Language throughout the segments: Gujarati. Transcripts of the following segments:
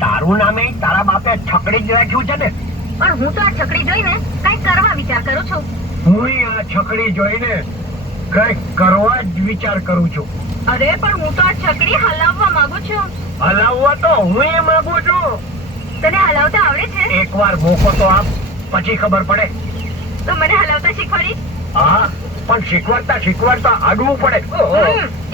તારું નામે તારા બાપે છકડી જ રાખ્યું છે ને? પણ હું તો આ છકડી જોઈને કઈક કરવા વિચાર કરું છું. હું આ છકડી જોઈને કઈક કરવા જ વિચાર કરું છું. અરે પણ હું તો આ છકડી હલાવવા માંગુ છું. હલાવવા તો હું એ માંગુ છું. તને હલાવતા આવડે છે? એકવાર મોકો તો આપ, પછી ખબર પડે. તો મને હલાવતા શીખવાડી? હા, પણ શીખવાડતા આડવું પડે.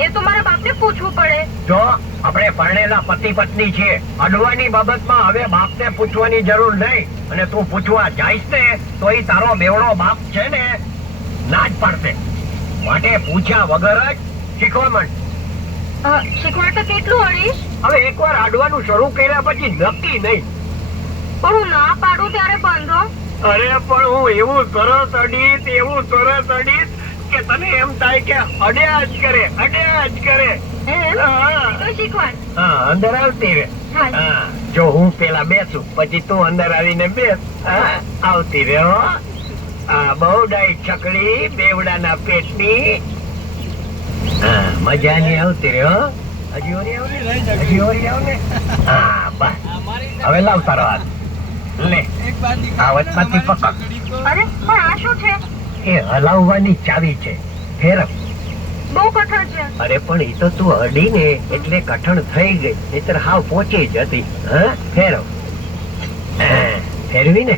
એ તો મારા બાપને પૂછવું પડે. જો આપણે પરણેલા પતિ પત્ની છીએ, અડવાની બાબતમાં હવે બાપને પૂછવાની જરૂર નહીં. અને તું પૂછવા જાઈશ ને તો એ તારો બેવડો બાપ છે ને ના જ પાડશે. માટે પૂછ્યા વગર જ શીખવા માંડ. શીખવાડતા કેટલું અડીશ? હવે એકવાર અડવાનું શરૂ કર્યા પછી નક્કી નહીં. પણ હું ના પાડું ત્યારે બંધો. અરે પણ હું એવું સરસ અડીશ કે તને એમ થાય કે અડ્યા જ કરે. તો શીખવાડ. હા, અંદર આવતી રે. જો હું પેલા બેસું પછી તું અંદર આવીને બેસ. આવતી રે. હો, આ બહુ ડાઈ છકડી બેવડાના પેટની. મજાની આવતી રે. હો, હજી ઓરી આવ ને. હા, બસ હવે લાવ તારો હાથ. લે, આ વચમાંથી પકડ. અરે પણ આ શું છે? એ હલાવવાની ચાવી છે. ફેરવ. બહુ કઠણ છે. અરે પણ એ તો તું અડી ને એટલે કઠણ થઈ ગઈ, નહીતર હાવ પહોંચી જ હતી. હા, ફેરવ. ફેરવી ને.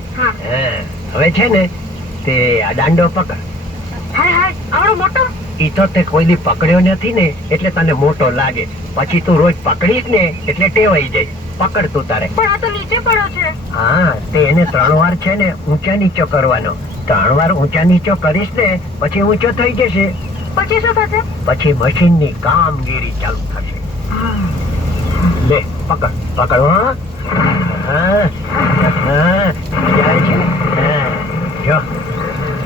હવે છે ને તે આ દાંડો પકડ. આવડો મોટો? ઈ તો તે કોઈ દી પકડ્યો નથી ને એટલે તને મોટો લાગે. પછી તું રોજ પકડીશ ને એટલે ટેવાઈ જાય. પકડ તું તારે. પણ આ તો નીચે પડ્યો છે. હા, તે એને 3 વાર છે ને ઊંચા નીચો કરવાનો. 3 વાર ઊંચા નીચો કરીશ ને પછી ઊંચો થઈ જશે. પછી શું થશે? પછી મશીન ની કામગીરી ચાલુ થશે. લે, પકડ. જાય છે. જો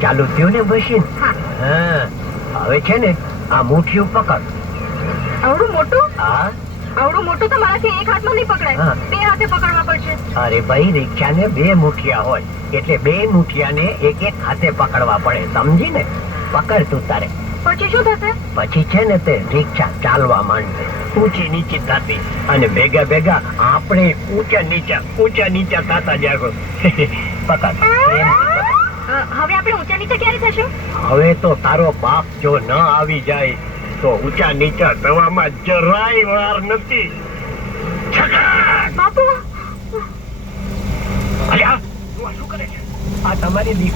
ચાલુ થયું ને મશીન. હવે છે ને આ મુઠ્ઠીઓ પકડ. આવડું મોટું? હા, આવડું મોટું તો મારાથી એક હાથમાં નહીં પકડાય. 2 હાથે પકડવા પડશે. અરે ભાઈ, રિક્ષાને 2 મુઠિયા હોય એટલે 2 મુઠિયાને એક હાથે પકડવા પડે. સમજી ને? પકડ તું તારે. પછી શું થશે? પછી છે ને તે રિક્ષા ચાલવા માંડશે, ઊંચી નીચી થતી, અને ભેગા આપણે ઊંચા નીચા થતા જાગો. પકડ. હવે આપણે ઊંચા નીચે ક્યારે થશું? હવે તો તારો બાપ જો ન આવી જાય તો ઊંચા નીચા થવામાં જરાય વાર નથી. બાપુ, અરે આ શું કરે છે? આ તમારી